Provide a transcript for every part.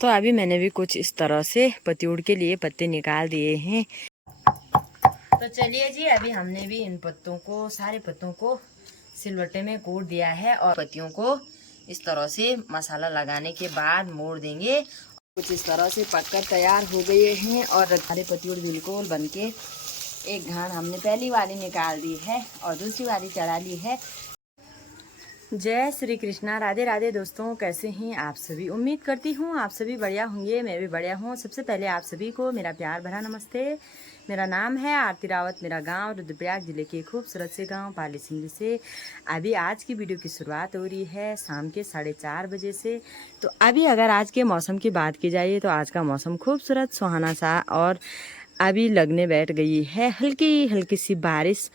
तो अभी मैंने भी कुछ इस तरह से पतिउड़ के लिए पत्ते निकाल दिए हैं। तो चलिए जी, अभी हमने भी इन पत्तों को, सारे पत्तों को सिलवट्टे में कूट दिया है और पत्तियों को इस तरह से मसाला लगाने के बाद मोड़ देंगे। कुछ इस तरह से पककर तैयार हो गए हैं और हमारे पतिउड़ बिल्कुल बनके एक घान हमने पहली वाली निकाल दी है और दूसरी वाली चढ़ा ली है। जय श्री कृष्णा, राधे राधे दोस्तों, कैसे हैं आप सभी। उम्मीद करती हूँ आप सभी बढ़िया होंगे, मैं भी बढ़िया हूँ। सबसे पहले आप सभी को मेरा प्यार भरा नमस्ते। मेरा नाम है आरती रावत, मेरा गांव रुद्रप्रयाग जिले के खूबसूरत से गांव पाली सिंगरी से अभी आज की वीडियो की शुरुआत हो रही है शाम के 4:30 बजे से। तो अभी अगर आज के मौसम की बात की जाए तो आज का मौसम खूबसूरत सुहाना सा और अभी लगने बैठ गई है हल्की हल्की सी बारिश।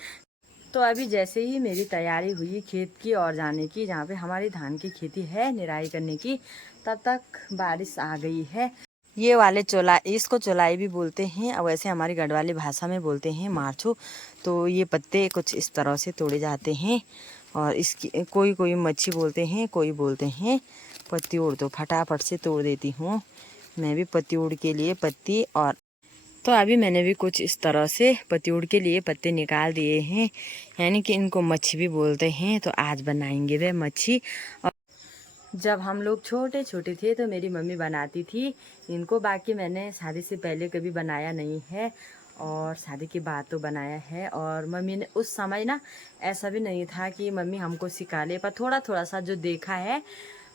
तो अभी जैसे ही मेरी तैयारी हुई खेत की ओर जाने की, जहाँ पे हमारी धान की खेती है निराई करने की, तब तक बारिश आ गई है। ये वाले चोला, इसको चोलाई भी बोलते हैं और वैसे हमारी गढ़वाली भाषा में बोलते हैं मारछू। तो ये पत्ते कुछ इस तरह से तोड़े जाते हैं और इसकी कोई कोई मच्छी बोलते हैं, कोई बोलते हैं पत्तिउड़। तो फटाफट से तोड़ देती हूँ मैं भी पत्तिउड़ के लिए पत्ती। और तो अभी मैंने भी कुछ इस तरह से पतिउड़ के लिए पत्ते निकाल दिए हैं, यानी कि इनको मच्छी भी बोलते हैं। तो आज बनाएंगे वे मच्छी। और जब हम लोग छोटे छोटे थे तो मेरी मम्मी बनाती थी इनको, बाकी मैंने शादी से पहले कभी बनाया नहीं है और शादी के बाद तो बनाया है। और मम्मी ने उस समय ना ऐसा भी नहीं था कि मम्मी हमको सिखा ले, पर थोड़ा थोड़ा सा जो देखा है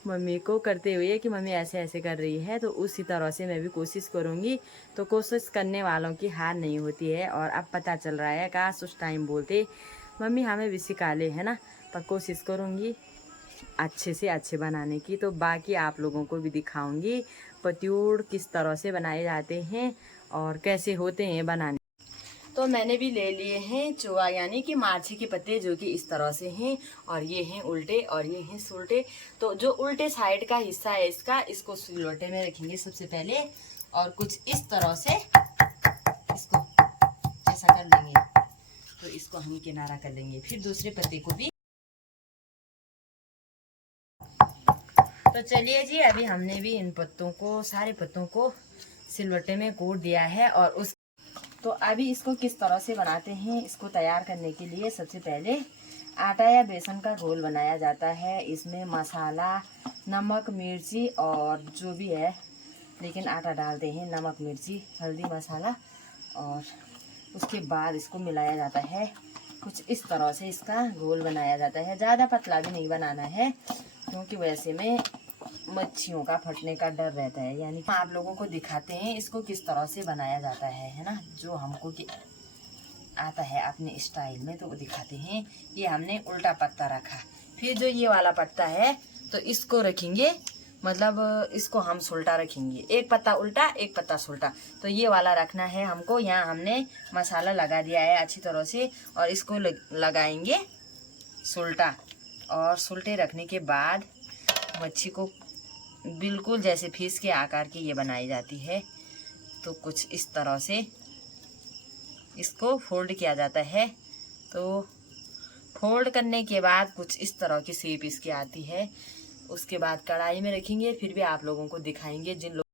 मम्मी को करते हुए कि मम्मी ऐसे ऐसे कर रही है, तो उसी तरह से मैं भी कोशिश करूँगी। तो कोशिश करने वालों की हार नहीं होती है और अब पता चल रहा है काश उस टाइम बोलते मम्मी हमें भी सिखा ले, है ना। पर कोशिश करूँगी अच्छे से अच्छे बनाने की। तो बाकी आप लोगों को भी दिखाऊंगी पतिउड़ किस तरह से बनाए जाते हैं और कैसे होते हैं बनाने। तो मैंने भी ले लिए हैं चोआ, यानी कि मार्ची के पत्ते, जो कि इस तरह से हैं और ये हैं उल्टे और ये हैं सुलटे। तो जो उल्टे साइड का हिस्सा है इसका, इसको सिलवट्टे में रखेंगे सबसे पहले और कुछ इस तरह से इसको ऐसा कर लेंगे। तो इसको हम किनारा कर लेंगे, फिर दूसरे पत्ते को भी। तो चलिए जी, अभी हमने भी इन पत्तों को, सारे पत्तों को सिलवट्टे में कूट दिया है और उस तो अभी इसको किस तरह से बनाते हैं, इसको तैयार करने के लिए सबसे पहले आटा या बेसन का घोल बनाया जाता है। इसमें मसाला, नमक, मिर्ची और जो भी है, लेकिन आटा डालते हैं, नमक, मिर्ची, हल्दी, मसाला। और उसके बाद इसको मिलाया जाता है। कुछ इस तरह से इसका घोल बनाया जाता है। ज़्यादा पतला भी नहीं बनाना है क्योंकि वैसे में मच्छियों का फटने का डर रहता है। यानी आप लोगों को दिखाते हैं इसको किस तरह से बनाया जाता है ना, जो हमको आता है अपने स्टाइल में, तो वो दिखाते हैं। ये हमने उल्टा पत्ता रखा, फिर जो ये वाला पत्ता है तो इसको रखेंगे, मतलब इसको हम सुल्टा रखेंगे, एक पत्ता उल्टा एक पत्ता सुल्टा। तो ये वाला रखना है हमको। यहाँ हमने मसाला लगा दिया है अच्छी तरह से और इसको लगाएंगे सुल्टा। और सुल्टे रखने के बाद मच्छी को बिल्कुल जैसे फिश के आकार की ये बनाई जाती है। तो कुछ इस तरह से इसको फोल्ड किया जाता है। तो फोल्ड करने के बाद कुछ इस तरह की शेप इसकी आती है। उसके बाद कढ़ाई में रखेंगे, फिर भी आप लोगों को दिखाएंगे। जिन लोग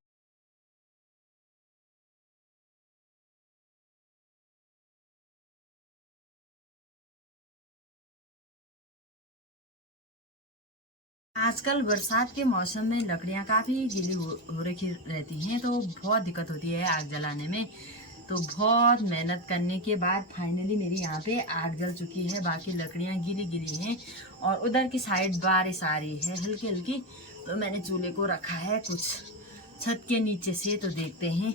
आजकल बरसात के मौसम में लकड़ियाँ काफ़ी गीली हो रखी रहती हैं, तो बहुत दिक्कत होती है आग जलाने में। तो बहुत मेहनत करने के बाद फाइनली मेरी यहाँ पे आग जल चुकी है। बाकी लकड़ियाँ गीली गीली हैं और उधर की साइड बारिश आ रही है हल्की हल्की। तो मैंने चूल्हे को रखा है कुछ छत के नीचे से, तो देखते हैं।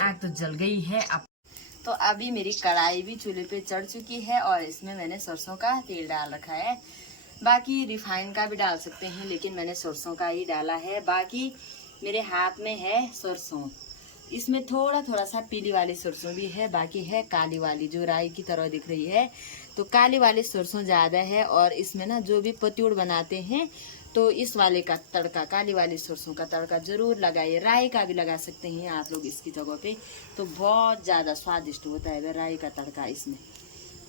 आग तो जल गई है अब। तो अभी मेरी कढ़ाई भी चूल्हे पे चढ़ चुकी है और इसमें मैंने सरसों का तेल डाल रखा है। बाकी रिफाइन का भी डाल सकते हैं, लेकिन मैंने सरसों का ही डाला है। बाकी मेरे हाथ में है सरसों, इसमें थोड़ा थोड़ा सा पीली वाली सरसों भी है, बाकी है काली वाली जो राई की तरह दिख रही है। तो काली वाली सरसों ज़्यादा है। और इसमें ना जो भी पतिउड़ बनाते हैं तो इस वाले का तड़का, काली वाली सरसों का तड़का ज़रूर लगाइए। राई का भी लगा सकते हैं आप लोग इसकी जगह पे, तो बहुत ज़्यादा स्वादिष्ट होता है वह राई का तड़का इसमें।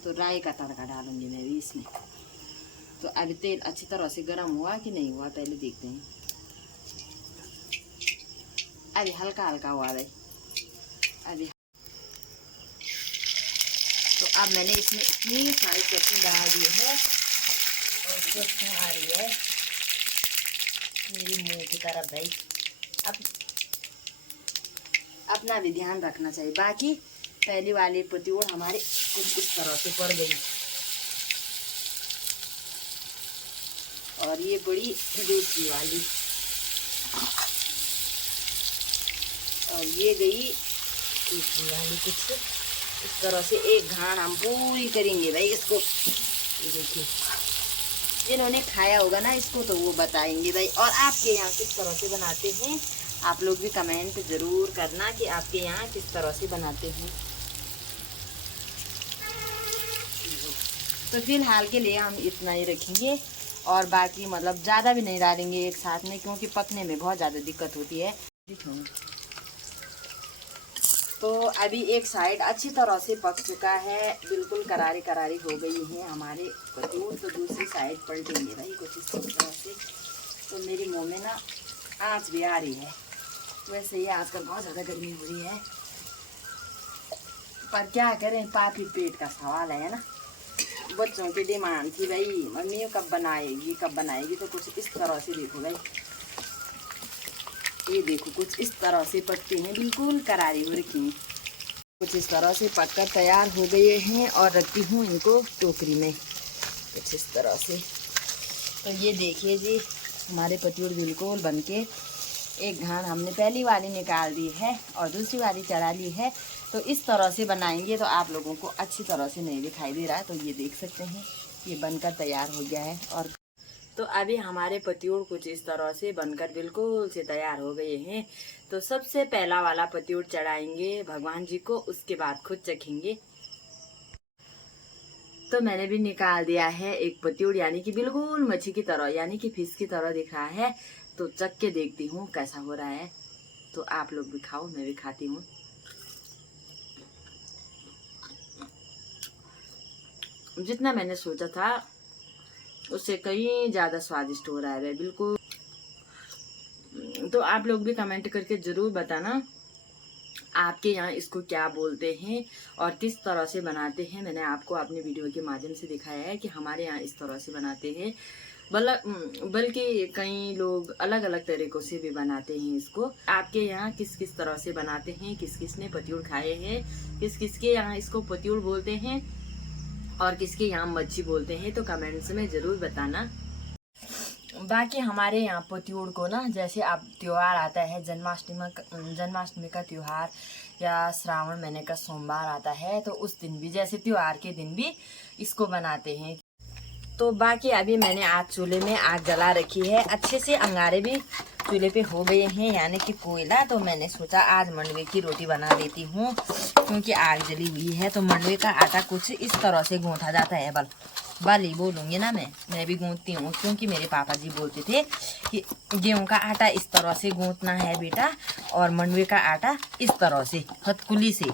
तो राई का तड़का डालूंगी मैं भी इसमें। तो अभी तेल अच्छी तरह से गर्म हुआ कि नहीं हुआ पहले देखते हैं। अरे हल्का हल्का हुआ भाई अभी। तो अब मैंने इसमें इतनी सारी चटनी डाल दी है और इसको आ रही है मेरी मुंह की तरफ भाई। अब अपना भी ध्यान रखना चाहिए। बाकी पहली वाली पतियोड़ हमारी कुछ इस तरह से पड़ गई और ये बड़ी दूसरी वाली और ये गई तीसरी वाली। कुछ इस तरह से एक घाण हम पूरी करेंगे भाई इसको। ये देखिए जिन्होंने खाया होगा ना इसको तो वो बताएंगे भाई। और आपके यहाँ किस तरह से बनाते हैं आप लोग भी कमेंट जरूर करना कि आपके यहाँ किस तरह से बनाते हैं। तो फिलहाल के लिए हम इतना ही रखेंगे और बाकी मतलब ज़्यादा भी नहीं डालेंगे एक साथ में, क्योंकि पकने में बहुत ज़्यादा दिक्कत होती है। तो अभी एक साइड अच्छी तरह से पक चुका है, बिल्कुल करारी करारी हो गई है हमारे पतियोड़। तो दूसरी साइड पलटेंगे भाई कुछ इस तरह से। तो मेरी मुँह में ना आँच भी आ रही है। वैसे ही आजकल बहुत ज़्यादा गर्मी हो रही है पर क्या करें, पापी पेट का सवाल है ना। बच्चों की डिमांड थी भाई मम्मी कब बनाएगी। तो कुछ इस तरह से देखो भाई, ये देखो कुछ इस तरह से पकते हैं, बिल्कुल करारी हो रखी हैं। कुछ इस तरह से पककर तैयार हो गए हैं और रखती हूँ इनको टोकरी में कुछ इस तरह से। तो ये देखिए जी हमारे पतियोड़ बिल्कुल बनके एक घाण हमने पहली वाली निकाल दी है और दूसरी वाली चढ़ा ली है। तो इस तरह से बनाएंगे तो आप लोगों को अच्छी तरह से नहीं दिखाई दे रहा है। तो ये देख सकते हैं ये बनकर तैयार हो गया है। और तो अभी हमारे पतियोड़ कुछ इस तरह से बनकर बिल्कुल से तैयार हो गए हैं। तो सबसे पहला वाला पतियोड़ चढ़ाएंगे भगवान जी को, उसके बाद खुद चखेंगे। तो मैंने भी निकाल दिया है एक पतियोड़, यानी कि बिल्कुल मच्छी की तरह यानी कि फिश की तरह दिख रहा है। तो चख के देखती हूँ कैसा हो रहा है। तो आप लोग भी खाओ, मैं भी खाती हूँ। जितना मैंने सोचा था उससे कहीं ज़्यादा स्वादिष्ट हो रहा है बिल्कुल। तो आप लोग भी कमेंट करके ज़रूर बताना आपके यहाँ इसको क्या बोलते हैं और किस तरह से बनाते हैं। मैंने आपको अपने वीडियो के माध्यम से दिखाया है कि हमारे यहाँ इस तरह से बनाते हैं, बल्कि कई लोग अलग अलग तरीकों से भी बनाते हैं इसको। आपके यहाँ किस किस तरह से बनाते हैं, किस किस ने पतियोड़ खाए हैं, किस किस के यहाँ इसको पतियोड़ बोलते हैं और किसके यहाँ मच्छी बोलते हैं, तो कमेंट्स में ज़रूर बताना। बाकी हमारे यहाँ पतियोड़ को ना जैसे अब त्योहार आता है जन्माष्टमी का त्योहार या श्रावण महीने का सोमवार आता है, तो उस दिन भी जैसे त्योहार के दिन भी इसको बनाते हैं। तो बाकी अभी मैंने आज चूल्हे में आग जला रखी है, अच्छे से अंगारे भी चूल्हे पे हो गए हैं यानी कि कोयला। तो मैंने सोचा आज मंडवे की रोटी बना देती हूँ, क्योंकि आग जली हुई है। तो मंडवे का आटा कुछ इस तरह से गूंथा जाता है, बल ही बोलूँगी ना, मैं भी गूंथती हूँ, क्योंकि मेरे पापा जी बोलते थे कि गेहूँ का आटा इस तरह से गूंथना है बेटा और मंडवे का आटा इस तरह से हथकुली से,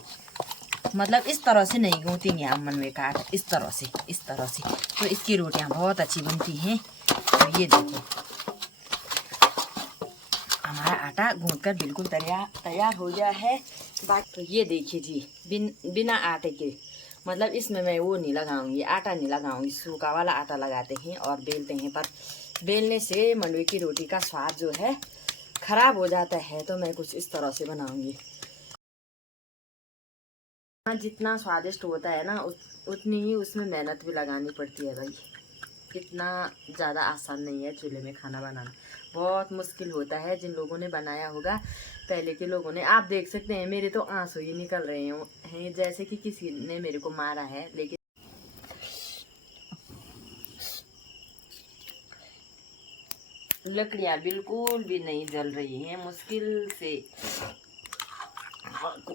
मतलब इस तरह से नहीं गूंथेंगे हम मंडवे का आटा, इस तरह से। तो इसकी रोटियां बहुत अच्छी बनती हैं। तो ये देखो हमारा आटा गूंथकर बिल्कुल तैयार हो गया है। बाकी तो ये देखिए जी बिना आटे के, मतलब इसमें मैं वो नहीं लगाऊंगी, आटा नहीं लगाऊंगी, सूखा वाला आटा लगाते हैं और बेलते हैं। पर बेलने से मंडवे की रोटी का स्वाद जो है खराब हो जाता है। तो मैं कुछ इस तरह से बनाऊंगी। जितना स्वादिष्ट होता है ना उतनी ही उसमें मेहनत भी लगानी पड़ती है भाई। इतना ज़्यादा आसान नहीं है चूल्हे में खाना बनाना, बहुत मुश्किल होता है। जिन लोगों ने बनाया होगा पहले के लोगों ने, आप देख सकते हैं मेरे तो आंसू ही निकल रहे हैं जैसे कि किसी ने मेरे को मारा है। लेकिन लकड़ियाँ बिल्कुल भी नहीं जल रही हैं, मुश्किल से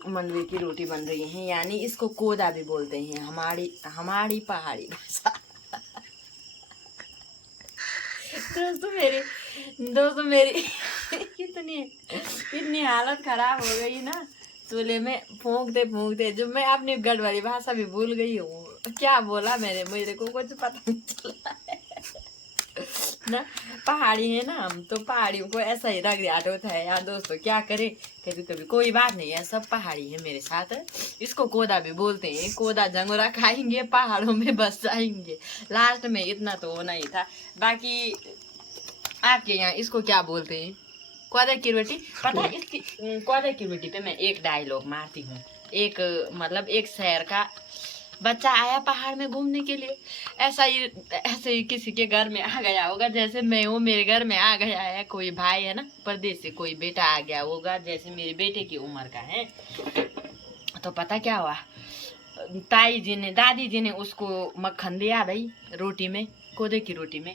मंडवे की रोटी बन रही है, यानी इसको कोदा भी बोलते हैं हमारी पहाड़ी भाषा। दोस्तों मेरी कितनी हालत खराब हो गई ना चूल्हे में फूंकते जो मैं अपनी गढ़वाली भाषा भी भूल गई हूँ। क्या बोला मैंने, मेरे को कुछ पता नहीं चला है। ना पहाड़ी है ना हम, तो पहाड़ियों को ऐसा ही रग याद होता है यार दोस्तों, क्या करें कभी कभी। कोई बात नहीं है, सब पहाड़ी है मेरे साथ। इसको कोदा भी बोलते हैं, कोदा जंगोरा खाएंगे पहाड़ों में बस जाएंगे। लास्ट में इतना तो होना ही था। बाकी आपके यहाँ इसको क्या बोलते हैं? कोदा की रोटी। पता है इसकी कोदा की रोटी पे मैं एक डायलॉग मारती हूँ। एक मतलब एक शहर का बच्चा आया पहाड़ में घूमने के लिए, ऐसे ही किसी के घर में आ गया होगा, जैसे मैं हूँ मेरे घर में आ गया है कोई भाई, है ना, परदेश से कोई बेटा आ गया होगा जैसे मेरे बेटे की उम्र का है। तो पता क्या हुआ, ताई जी ने दादी जी ने उसको मक्खन दिया भाई रोटी में, कोदे की रोटी में।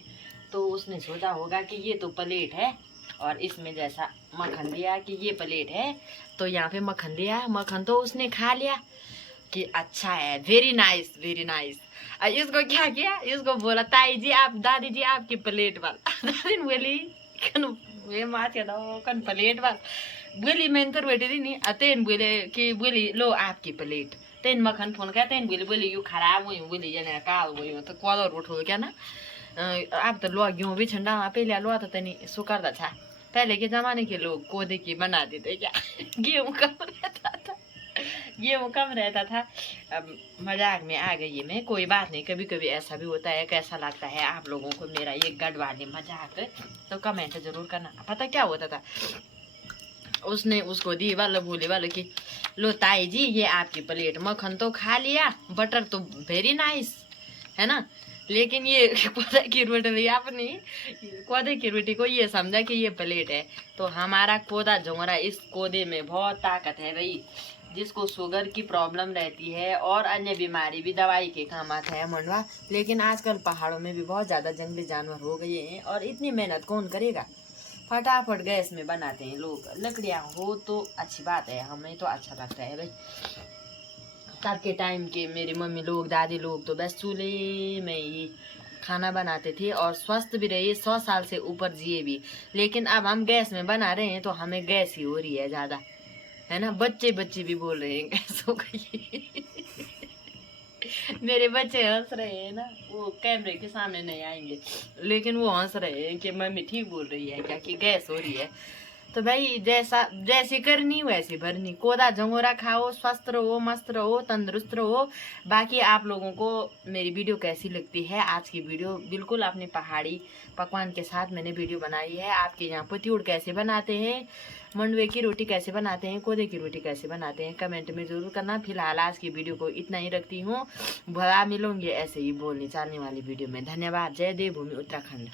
तो उसने सोचा होगा कि ये तो प्लेट है और इसमें जैसा मक्खन दिया कि ये प्लेट है, तो यहाँ पे मक्खन दिया, मक्खन तो उसने खा लिया कि अच्छा है, वेरी नाइस वेरी नाइस। इसको क्या किया, इसको बोला ताई जी आप, दादी जी आपकी प्लेट वाला। दादी ने बोली वे मार के दो कन प्लेट वाला बोली, मैंने तो बैठी थी नहीं अतेन बोले कि बोली लो आपकी प्लेट। तेन मक्खन फोन क्या तेन बोली यू खराब हुई बोली जने काल हुई तो कोदो उठो क्या ना। आप तो लो गेहूँ भी ठंडा वहाँ पे लो तो तनी सुकर था। पहले के जमाने के लोग कोदे की बना देते क्या, गेहूँ कम रहता था, गेहूँ कम रहता था। अब मजाक में आ गई मैं, कोई बात नहीं, कभी कभी ऐसा भी होता है। कैसा लगता है आप लोगों को मेरा ये गढ़ वाले मजाक, तो कमेंट जरूर करना। पता क्या होता था, उसने उसको दी वाला बोले वाला कि लो ताई जी ये आपकी प्लेट, मक्खन तो खा लिया, बटर तो वेरी नाइस है ना, लेकिन ये कोदे की रोटी अपनी कोदे की रोटी को ये समझा कि ये प्लेट है। तो हमारा कोदा झोंगरा, इस कोदे में बहुत ताकत है भाई। जिसको शुगर की प्रॉब्लम रहती है और अन्य बीमारी भी दवाई के काम आता है मंडवा। लेकिन आजकल पहाड़ों में भी बहुत ज़्यादा जंगली जानवर हो गए हैं और इतनी मेहनत कौन करेगा, फटाफट गैस में बनाते हैं लोग। लकड़ियाँ हो तो अच्छी बात है, हमें तो अच्छा लगता है भाई। तब के टाइम के मेरे मम्मी लोग दादी लोग तो बस चूल्हे में ही खाना बनाते थे और स्वस्थ भी रहे, 100 साल से ऊपर जिए भी। लेकिन अब हम गैस में बना रहे हैं तो हमें गैस ही हो रही है ज़्यादा, है ना। बच्चे बच्चे भी बोल रहे हैं गैस हो गई। मेरे बच्चे हंस रहे हैं ना, वो कैमरे के सामने नहीं आएंगे, लेकिन वो हंस रहे हैं कि मम्मी ठीक बोल रही है क्या कि गैस हो रही है। तो भाई जैसा जैसी करनी वैसी भरनी, कोदा झंगोरा खाओ, स्वस्थ रहो, मस्त रहो, तंदुरुस्त रहो। बाकी आप लोगों को मेरी वीडियो कैसी लगती है, आज की वीडियो बिल्कुल अपने पहाड़ी पकवान के साथ मैंने वीडियो बनाई है। आपके यहाँ पतिउड़ कैसे बनाते हैं, मंडवे की रोटी कैसे बनाते हैं, कोदे की रोटी कैसे बनाते हैं, कमेंट में ज़रूर करना। फिलहाल आज की वीडियो को इतना ही रखती हूँ, भला मिलूंगी ऐसे ही बोलने चालने वाली वीडियो में। धन्यवाद। जय देवभूमि उत्तराखंड।